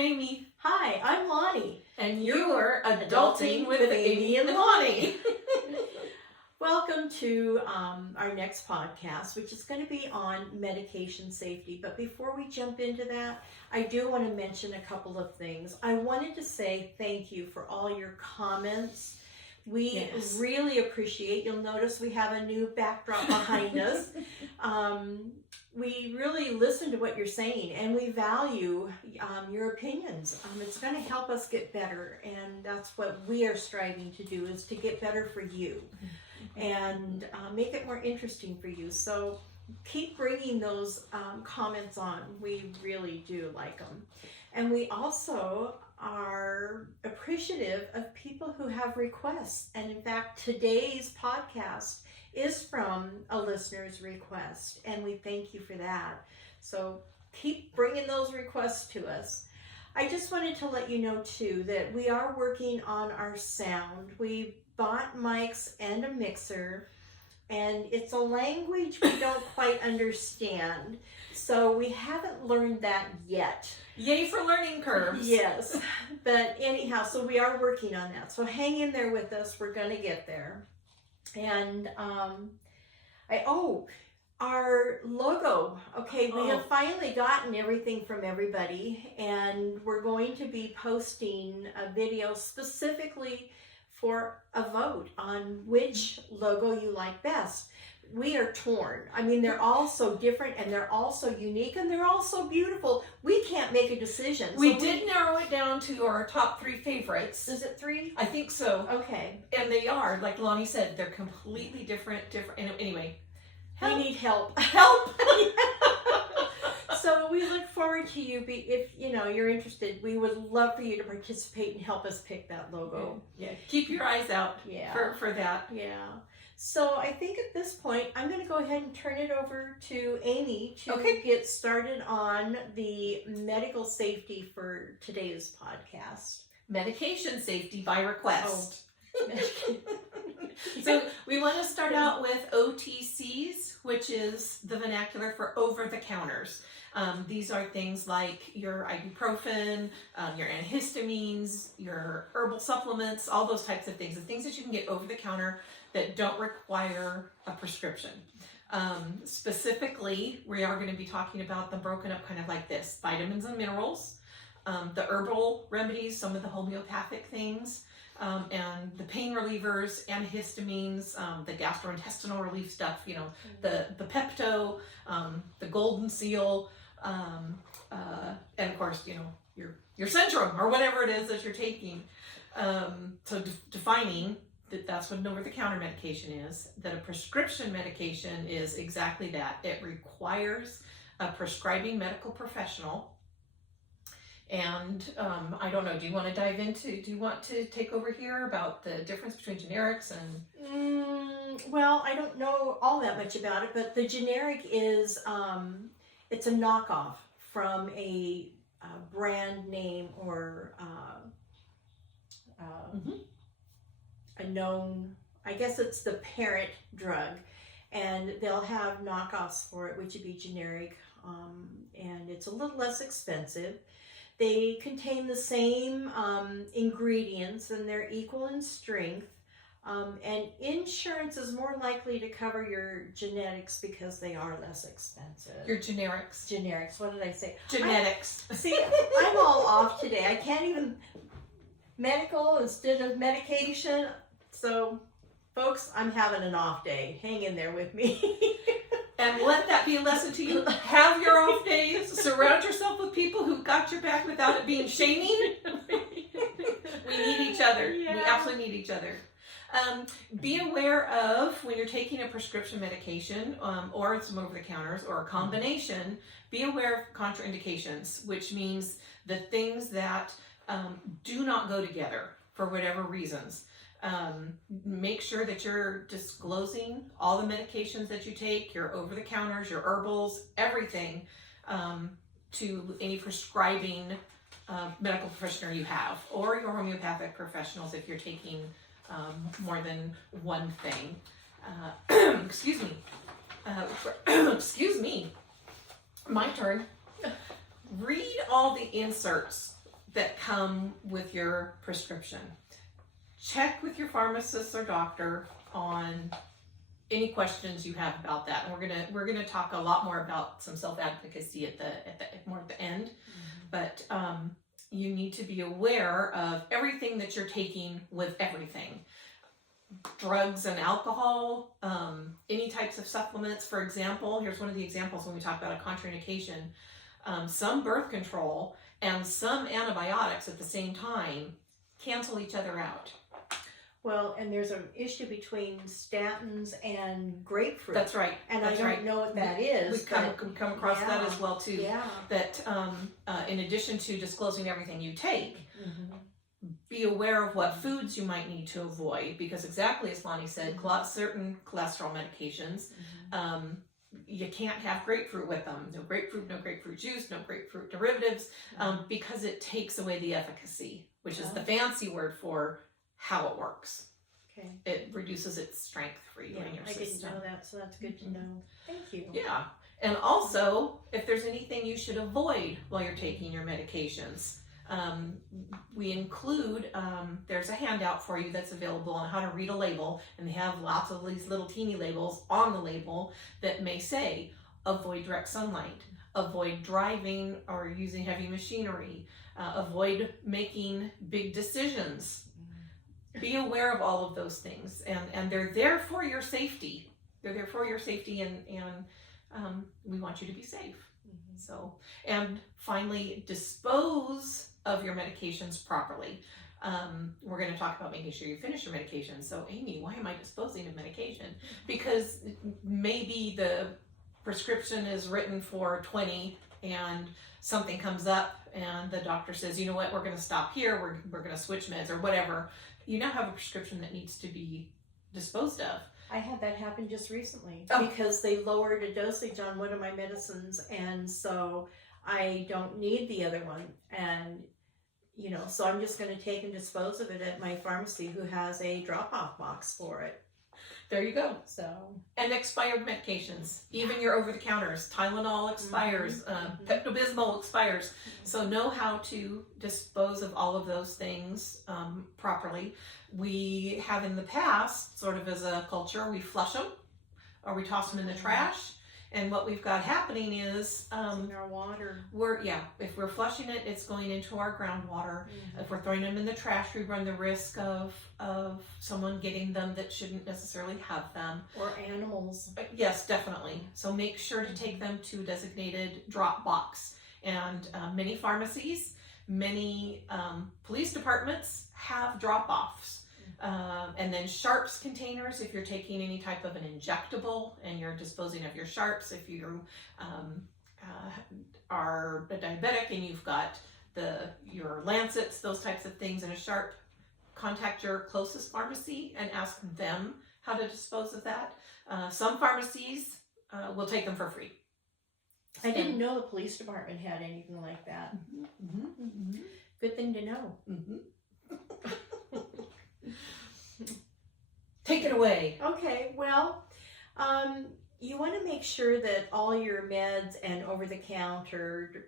Amy. Hi, I'm Lonnie. And you're Adulting with Amy and Lani. Welcome to our next podcast, which is going to be on medication safety. But before we jump into that, I do want to mention a couple of things. I wanted to say thank you for all your comments. We really appreciate. You'll notice we have a new backdrop behind us. We really listen to what you're saying, and we value your opinions. It's going to help us get better, and that's what we are striving to do, is to get better for you and make it more interesting for you. So keep bringing those comments on. We really do like them. And we also are appreciative of people who have requests. And in fact, today's podcast is from a listener's request, and we thank you for that. So keep bringing those requests to us. I just wanted to let you know too that we are working on our sound. We bought mics and a mixer, and it's a language we don't quite understand, so we haven't learned that yet. Yay for learning curves. Yes, but anyhow, so we are working on that. So hang in there with us. We're going to get there. And our logo. Okay, we have finally gotten everything from everybody, and we're going to be posting a video specifically for a vote on which logo you like best. We are torn. I mean, they're all so different, and they're all so unique, and they're all so beautiful. We can't make a decision. We did narrow it down to our top 3 favorites. Is it 3? I think so. Okay. And they are, like Lonnie said, they're completely different. Anyway, we need help. Help! So we look forward to you. If you're interested, we would love for you to participate and help us pick that logo. Yeah. Keep your eyes out for that. Yeah. So I think at this point, I'm going to go ahead and turn it over to Amy to get started on the medical safety for today's podcast. Medication safety by request. Oh. So we want to start out with OTCs, which is the vernacular for over-the-counters. These are things like your ibuprofen, your antihistamines, your herbal supplements, all those types of things. The things that you can get over the counter that don't require a prescription. Specifically, we are going to be talking about them broken up kind of like this: vitamins and minerals, the herbal remedies, some of the homeopathic things, and the pain relievers, antihistamines, the gastrointestinal relief stuff, the Pepto, the Golden Seal, and of course, your Centrum or whatever it is that you're taking. So defining that's what an over-the-counter medication is, that a prescription medication is exactly that. It requires a prescribing medical professional. And I don't know, do you want to take over here about the difference between generics and? Well, I don't know all that much about it, but the generic is, it's a knockoff from a brand name or a known, I guess it's the parent drug, and they'll have knockoffs for it, which would be generic, and it's a little less expensive. They contain the same ingredients, and they're equal in strength, and insurance is more likely to cover your genetics because they are less expensive. Your generics. Generics, what did I say? Genetics. See, I'm all off today. I can't even medical instead of medication. So, folks, I'm having an off day. Hang in there with me. And let that be a lesson to you. Have your off days. Surround yourself with people who got your back without it being shaming. We need each other. Yeah. We absolutely need each other. Be aware of when you're taking a prescription medication or some over-the-counters or a combination, be aware of contraindications, which means the things that do not go together for whatever reasons. Make sure that you're disclosing all the medications that you take, your over-the-counters, your herbals, everything, to any prescribing medical professional you have, or your homeopathic professionals if you're taking more than one thing. Excuse me. Excuse me. My turn. Read all the inserts that come with your prescription. Check with your pharmacist or doctor on any questions you have about that. And we're gonna talk a lot more about some self-advocacy at the end. But you need to be aware of everything that you're taking with everything. Drugs and alcohol, any types of supplements. For example, here's one of the examples when we talk about a contraindication. Some birth control and some antibiotics at the same time cancel each other out. Well, and there's an issue between statins and grapefruit. That's right. And That's I don't right. know what that is. We come across that as well too. Yeah. That in addition to disclosing everything you take, be aware of what foods you might need to avoid, because exactly as Lonnie said, certain cholesterol medications, you can't have grapefruit with them. No grapefruit juice, no grapefruit derivatives, because it takes away the efficacy, which is the fancy word for how it works. Okay. It reduces its strength for you in your system. I didn't know that, so that's good to know. Thank you. Yeah. And also, if there's anything you should avoid while you're taking your medications, we include, there's a handout for you that's available on how to read a label, and they have lots of these little teeny labels on the label that may say, avoid direct sunlight, avoid driving or using heavy machinery, avoid making big decisions. Be aware of all of those things, and they're there for your safety. They're there for your safety, and we want you to be safe. So, and finally, dispose of your medications properly. We're going to talk about making sure you finish your medication. So, Amy, why am I disposing of medication? Because maybe the prescription is written for 20 and something comes up and the doctor says, you know what, we're going to stop here, we're going to switch meds or whatever. You now have a prescription that needs to be disposed of. I had that happen just recently because they lowered a dosage on one of my medicines, and so I don't need the other one. And, so I'm just going to take and dispose of it at my pharmacy, who has a drop-off box for it. There you go. So, and expired medications, even your over-the-counters, Tylenol expires, Pepto-Bismol expires. So know how to dispose of all of those things properly. We have in the past, sort of as a culture, we flush them or we toss them in the trash. And what we've got happening is in our water. If we're flushing it, it's going into our groundwater. If we're throwing them in the trash, we run the risk of someone getting them that shouldn't necessarily have them. Or animals. Yes, definitely. So make sure to take them to a designated drop box. And many pharmacies, many police departments have drop-offs. And then sharps containers if you're taking any type of an injectable and you're disposing of your sharps. If you are a diabetic and you've got your lancets, those types of things in a sharp, contact your closest pharmacy and ask them how to dispose of that. Some pharmacies will take them for free. I didn't know the police department had anything like that. Good thing to know. Take it away. Okay, well, you want to make sure that all your meds and over-the-counter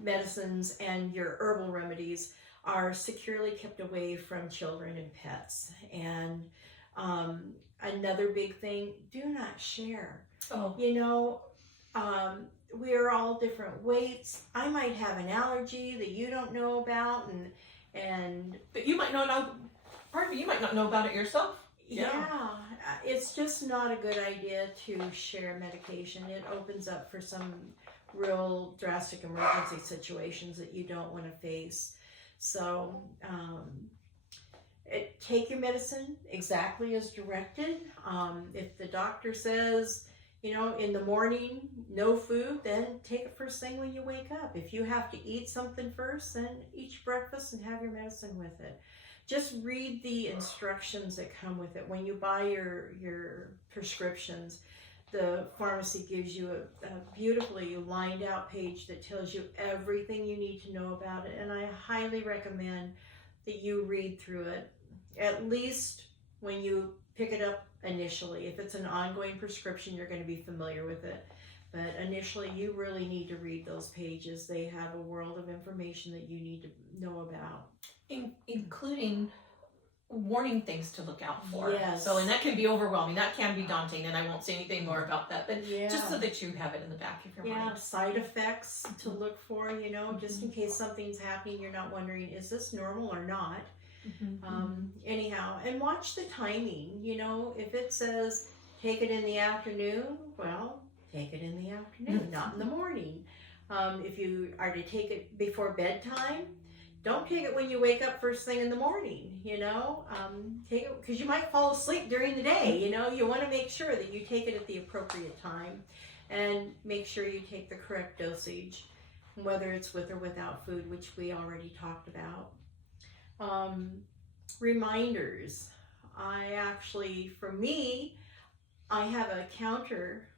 medicines and your herbal remedies are securely kept away from children and pets. And another big thing, do not share. We are all different weights. I might have an allergy that you don't know about, and but you might not know. Pardon me, you might not know about it yourself. Yeah, it's just not a good idea to share medication. It opens up for some real drastic emergency situations that you don't want to face. So take your medicine exactly as directed. If the doctor says, in the morning, no food, then take it first thing when you wake up. If you have to eat something first, then eat your breakfast and have your medicine with it. Just read the instructions that come with it. When you buy your prescriptions, the pharmacy gives you a beautifully lined out page that tells you everything you need to know about it. And I highly recommend that you read through it, at least when you pick it up initially. If it's an ongoing prescription, you're going to be familiar with it. But initially, you really need to read those pages. They have a world of information that you need to know about. Including warning things to look out for. Yes. So, and that can be overwhelming. That can be daunting, and I won't say anything more about that. But just so that you have it in the back of your mind. Side effects to look for, just in case something's happening, you're not wondering, is this normal or not? Anyhow, and watch the timing. If it says take it in the afternoon, well, take it in the afternoon, not in the morning. If you are to take it before bedtime, don't take it when you wake up first thing in the morning, take it because you might fall asleep during the day, you want to make sure that you take it at the appropriate time and make sure you take the correct dosage, whether it's with or without food, which we already talked about. Reminders. For me, I have a counter,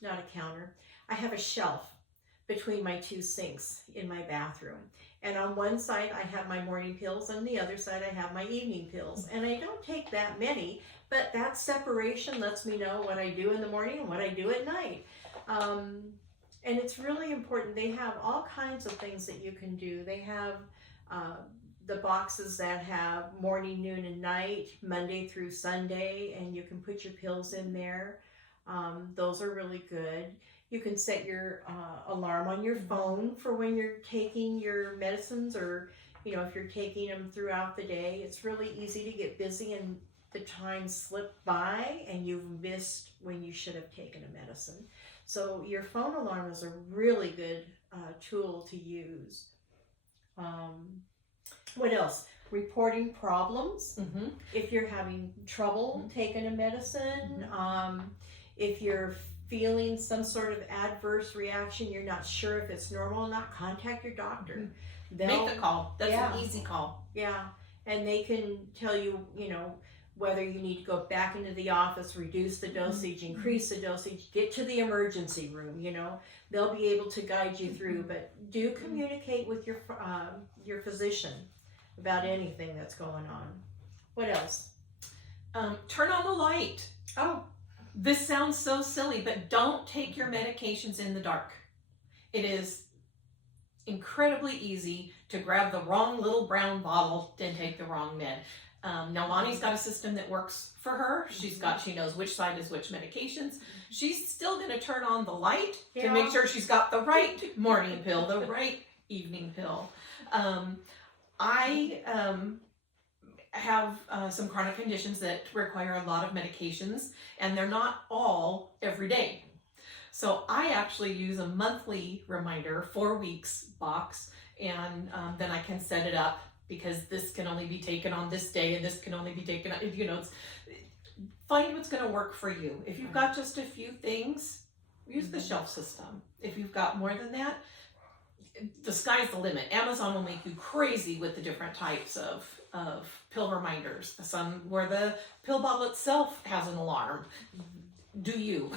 not a counter, I have a shelf between my two sinks in my bathroom. And on one side, I have my morning pills. On the other side, I have my evening pills. And I don't take that many, but that separation lets me know what I do in the morning and what I do at night. And it's really important. They have all kinds of things that you can do. They have the boxes that have morning, noon, and night, Monday through Sunday, and you can put your pills in there. Those are really good. You can set your alarm on your phone for when you're taking your medicines, or if you're taking them throughout the day. It's really easy to get busy and the time slipped by and you've missed when you should have taken a medicine. So your phone alarm is a really good tool to use. What else? Reporting problems. If you're having trouble taking a medicine, if you're feeling some sort of adverse reaction, you're not sure if it's normal or not, contact your doctor. Make the call. That's an easy call. Yeah, and they can tell you, whether you need to go back into the office, reduce the dosage, increase the dosage, get to the emergency room. They'll be able to guide you through. But do communicate with your physician about anything that's going on. What else? Turn on the light. Oh. This sounds so silly, but don't take your medications in the dark. It is incredibly easy to grab the wrong little brown bottle and take the wrong med. Now, Lonnie's got a system that works for her. She knows which side is which medications. She's still going to turn on the light to make sure she's got the right morning pill, the right evening pill. I have some chronic conditions that require a lot of medications, and they're not all every day. So I actually use a monthly reminder, 4 weeks box, and then I can set it up because this can only be taken on this day and this can only be taken on, find what's going to work for you. If you've got just a few things, use the shelf system. If you've got more than that, the sky's the limit. Amazon will make you crazy with the different types of pill reminders. Some where the pill bottle itself has an alarm. Do you?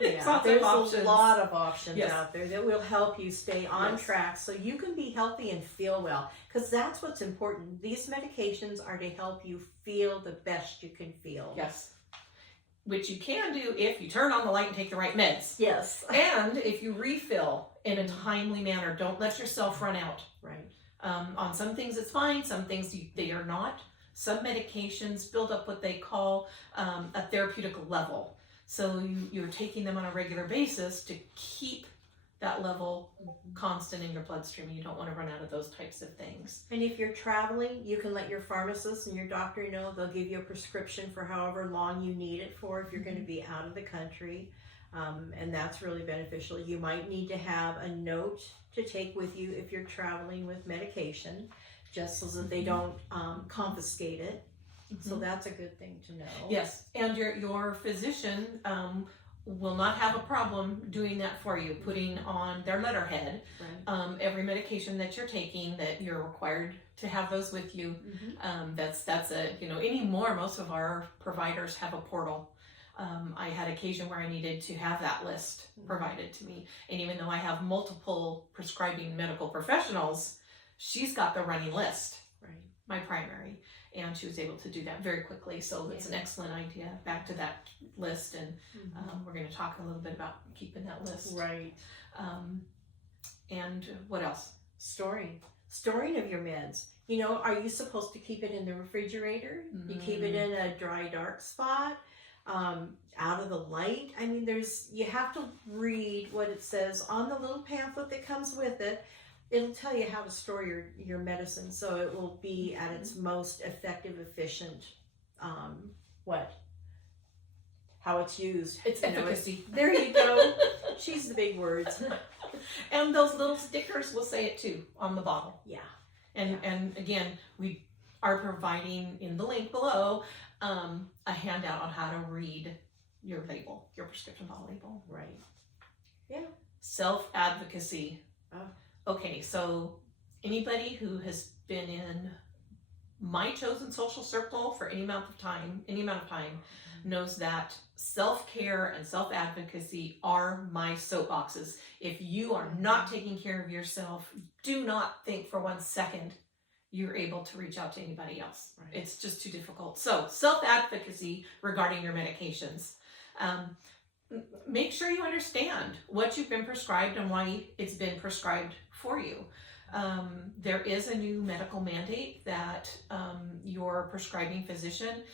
There's a lot of options out there that will help you stay on track so you can be healthy and feel well, because that's what's important. These medications are to help you feel the best you can feel. Yes. Which you can do if you turn on the light and take the right meds. Yes. And if you refill in a timely manner. Don't let yourself run out. Right. On some things it's fine, some things they are not. Some medications build up what they call a therapeutic level. So you're taking them on a regular basis to keep that level constant in your bloodstream. You don't want to run out of those types of things. And if you're traveling, you can let your pharmacist and your doctor know. They'll give you a prescription for however long you need it for if you're going to be out of the country. And that's really beneficial. You might need to have a note to take with you if you're traveling with medication, just so that they don't confiscate it. So that's a good thing to know. Yes, and your physician will not have a problem doing that for you, putting on their letterhead every medication that you're taking, that you're required to have those with you. That's anymore, most of our providers have a portal. I had occasion where I needed to have that list provided to me, and even though I have multiple prescribing medical professionals, she's got the running list. my primary, and she was able to do that very quickly. So it's an excellent idea. Back to that list, and we're going to talk a little bit about keeping that list. Right. And what else? Storing of your meds. You know, are you supposed to keep it in the refrigerator? You keep it in a dry, dark spot, out of the light. I mean, you have to read what it says on the little pamphlet that comes with it. It'll tell you how to store your medicine so it will be at its most effective, efficient, how it's used. It's efficacy. There you go. She's the big words. And those little stickers will say it too on the bottle. Yeah. And again, we are providing in the link below a handout on how to read your label, your prescription bottle label. Right. Yeah. Self-advocacy. Oh. Okay, so anybody who has been in my chosen social circle for any amount of time knows that self-care and self-advocacy are my soapboxes. If you are not taking care of yourself, do not think for 1 second you're able to reach out to anybody else. Right. It's just too difficult. So self-advocacy regarding your medications. Make sure you understand what you've been prescribed and why it's been prescribed for you. There is a new medical mandate that your prescribing physician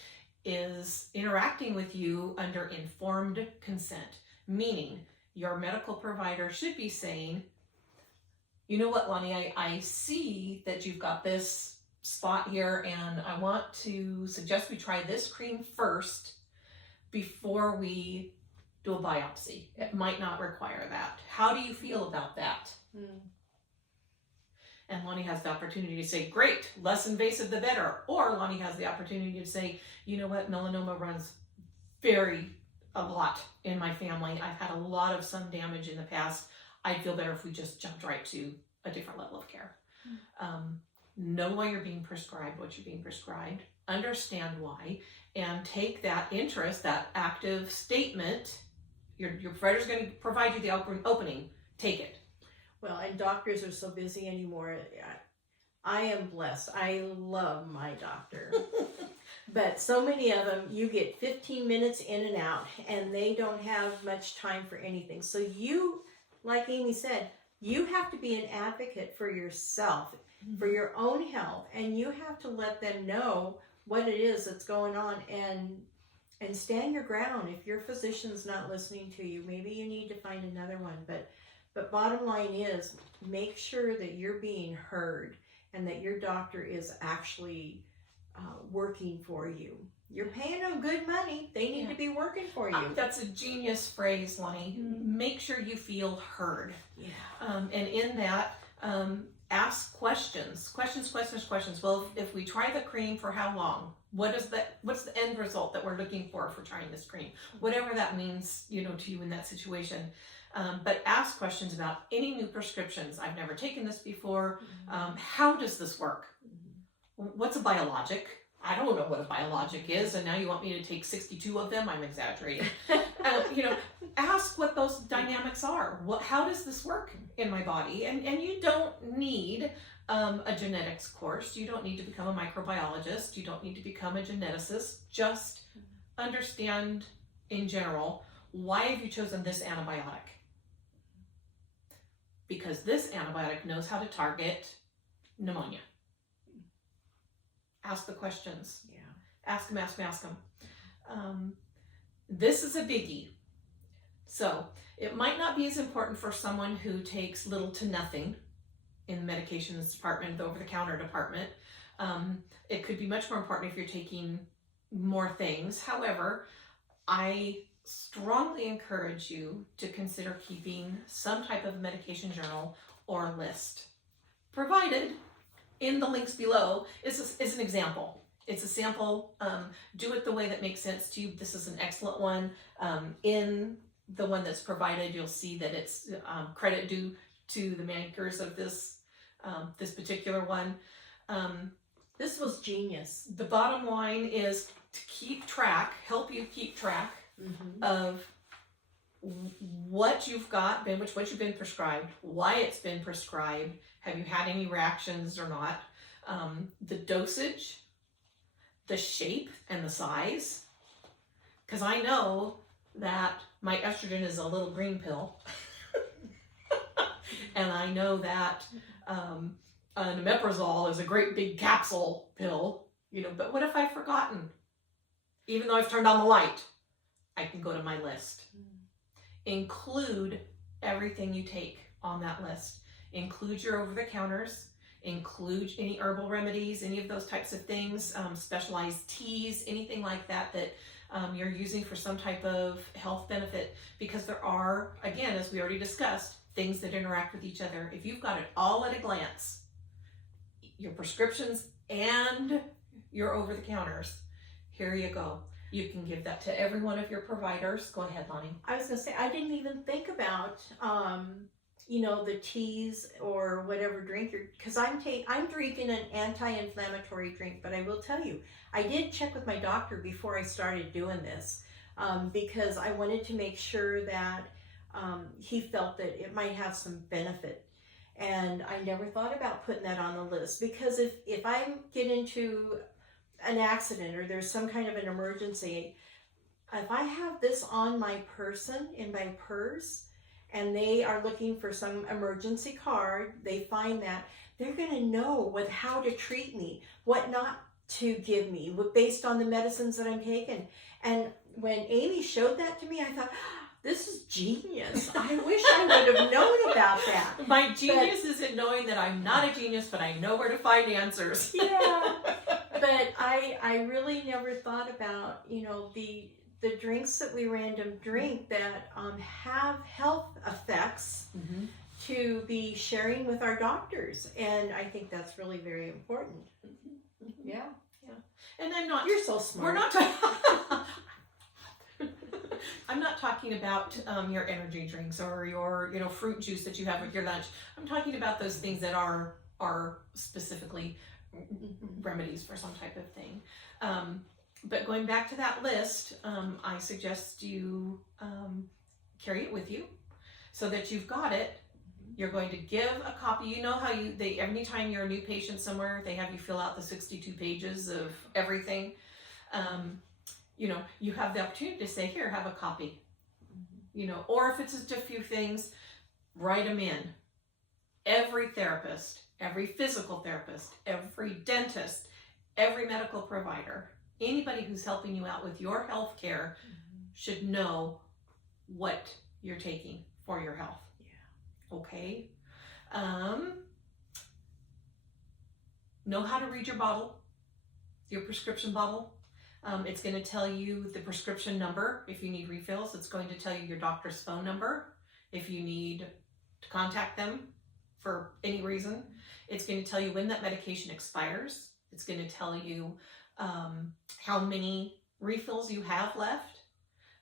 is interacting with you under informed consent, meaning your medical provider should be saying, you know what, Lonnie, I see that you've got this spot here, and I want to suggest we try this cream first before we do a biopsy. It might not require that. How do you feel about that? And Lonnie has the opportunity to say, great, less invasive the better. Or Lonnie has the opportunity to say, you know what, melanoma runs a lot in my family. I've had a lot of sun damage in the past. I'd feel better if we just jumped right to a different level of care. Know why you're being prescribed what you're being prescribed. Understand why. And take that interest, that active statement. Your provider's going to provide you the opening. Take it. Well, and doctors are so busy anymore. I am blessed. I love my doctor. But so many of them, you get 15 minutes in and out, and they don't have much time for anything. So you, like Amy said, you have to be an advocate for yourself, for your own health, and you have to let them know what it is that's going on and stand your ground. If your physician's not listening to you, maybe you need to find another one. But bottom line is, make sure that you're being heard and that your doctor is actually working for you. You're paying them good money. They need to be working for you. That's a genius phrase, Lonnie. Make sure you feel heard. Yeah. And in that, ask questions. Questions. Well, if we try the cream for how long? What's the end result that we're looking for trying this cream? Whatever that means, to you in that situation. But ask questions about any new prescriptions. I've never taken this before. How does this work? What's a biologic? I don't know what a biologic is, and now you want me to take 62 of them? I'm exaggerating. Ask what those dynamics are. How does this work in my body? And you don't need a genetics course. You don't need to become a microbiologist. You don't need to become a geneticist. Just understand in general, why have you chosen this antibiotic? Because this antibiotic knows how to target pneumonia. Ask the questions. Yeah. Ask them. This is a biggie. So it might not be as important for someone who takes little to nothing in the medications department, the over-the-counter department. It could be much more important if you're taking more things. However, I strongly encourage you to consider keeping some type of medication journal or list, provided in the links below is an example. It's a sample. Do it the way that makes sense to you. This is an excellent one. In the one that's provided, you'll see that it's credit due to the makers of this particular one. This was genius. The bottom line is to help you keep track of what you've been prescribed, why it's been prescribed, have you had any reactions or not, the dosage, the shape, and the size. Because I know that my estrogen is a little green pill. And I know that an omeprazole is a great big capsule pill, but what if I've forgotten? Even though I've turned on the light, I can go to my list. Include everything you take on that list. Include your over-the-counters, include any herbal remedies, any of those types of things, specialized teas, anything like that you're using for some type of health benefit, because there are, again, as we already discussed, things that interact with each other. If you've got it all at a glance, your prescriptions and your over-the-counters, here you go. You can give that to every one of your providers. Go ahead, Lonnie. I was going to say, I didn't even think about, the teas or whatever drink because I'm drinking an anti-inflammatory drink, but I will tell you, I did check with my doctor before I started doing this, because I wanted to make sure that he felt that it might have some benefit. And I never thought about putting that on the list, because if I get into an accident or there's some kind of an emergency, if I have this on my person, in my purse, and they are looking for some emergency card, they find that, they're going to know how to treat me, what not to give me, based on the medicines that I'm taking. And when Amy showed that to me, I thought, this is genius. I wish I would have known about that. My genius isn't knowing that I'm not a genius, but I know where to find answers. Yeah, but I really never thought about, the drinks that we random drink that have health effects to be sharing with our doctors. And I think that's really very important. Yeah. And You're so smart. We're not I'm not talking about your energy drinks or your fruit juice that you have with your lunch. I'm talking about those things that are specifically remedies for some type of thing. But going back to that list, I suggest you carry it with you so that you've got it. You're going to give a copy. You know how anytime you're a new patient somewhere, they have you fill out the 62 pages of everything. You have the opportunity to say, here, have a copy. Or if it's just a few things, write them in. Every therapist, every physical therapist, every dentist, every medical provider, anybody who's helping you out with your health care should know what you're taking for your health. Yeah. Okay. Know how to read your bottle, your prescription bottle. It's going to tell you the prescription number if you need refills. It's going to tell you your doctor's phone number if you need to contact them for any reason. It's going to tell you when that medication expires. It's going to tell you how many refills you have left.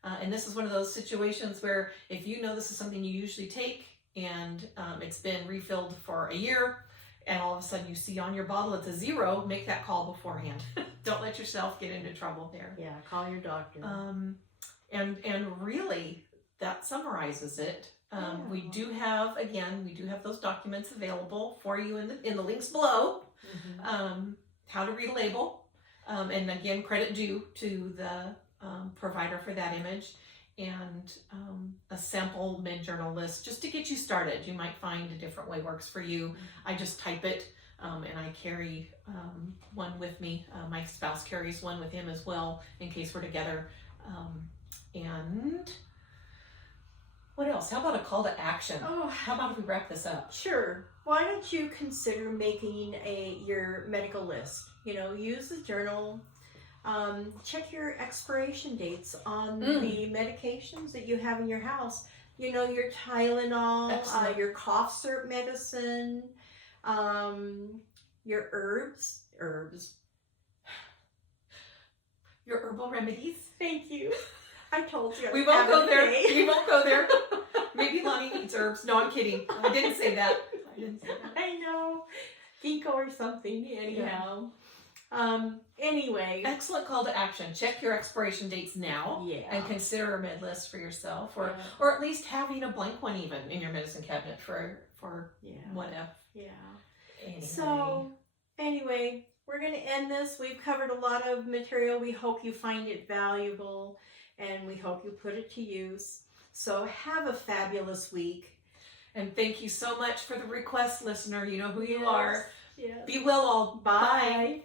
And this is one of those situations where if you know this is something you usually take and it's been refilled for a year, and all of a sudden you see on your bottle it's a 0, make that call beforehand. Don't let yourself get into trouble there. Yeah, call your doctor. And really, that summarizes it. We do have those documents available for you in the links below. How to read a label. And again, credit due to the provider for that image, and a sample mid-journal list just to get you started. You might find a different way works for you. I just type it, and I carry one with me. My spouse carries one with him as well in case we're together. And what else? How about a call to action? How about if we wrap this up? Sure. Why don't you consider making your medical list? Use the journal. Check your expiration dates on the medications that you have in your house. Your Tylenol, your cough syrup medicine, your herbs. Your herbal remedies. Thank you. I told you. We won't go there. We won't go there. Maybe Lonnie eats herbs. No, I'm kidding. I didn't say that. I know. Ginkgo or something. Anyhow. Anyway. Excellent call to action. Check your expiration dates now. Yeah. And consider a med list for yourself, or at least having a blank one even in your medicine cabinet for what if. Yeah. Anyway. So Anyway, we're going to end this. We've covered a lot of material. We hope you find it valuable, and we hope you put it to use. So have a fabulous week. And thank you so much for the request, listener. You know who you Yes. are. Yes. Be well all. Bye. Bye.